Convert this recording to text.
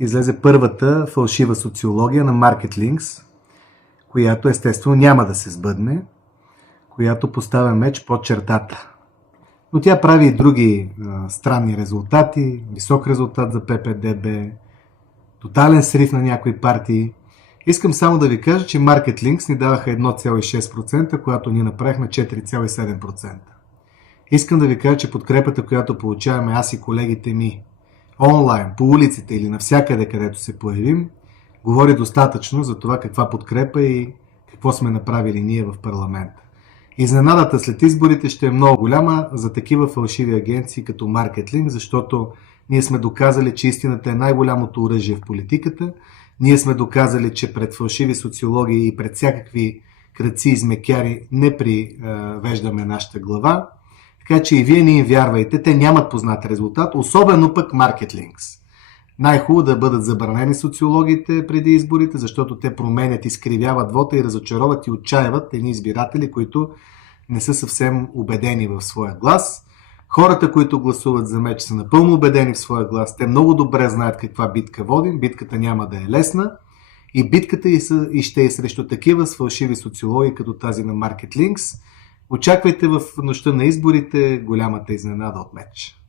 излезе първата фалшива социология на Marketlinks, която естествено няма да се сбъдне, която поставя меч под чертата. Но тя прави и други странни резултати, висок резултат за ППДБ, тотален срив на някои партии. Искам само да ви кажа, че Marketlinks ни даваха 1,6%, която ние направихме 4,7%. Искам да ви кажа, че подкрепата, която получаваме аз и колегите ми онлайн, по улиците или навсякъде, където се появим, говори достатъчно за това каква подкрепа и какво сме направили ние в парламента. Изненадата след изборите ще е много голяма за такива фалшиви агенции като Marketlink, защото ние сме доказали, че истината е най-голямото оръжие в политиката. Ние сме доказали, че пред фалшиви социологии и пред всякакви крадци и змекяри не привеждаме нашата глава. Така че и вие не им вярвайте, те нямат познат резултат, особено пък Marketlinks. Най-хубаво да бъдат забранени социологите преди изборите, защото те променят, изкривяват вота и разочароват и отчаяват едни избиратели, които не са съвсем убедени в своя глас. Хората, които гласуват за меч, са напълно убедени в своя глас. Те много добре знаят каква битка водим. Битката няма да е лесна. И битката и ще е срещу такива с фалшиви социологии, като тази на Marketlinks. Очаквайте в нощта на изборите голямата изненада от меч.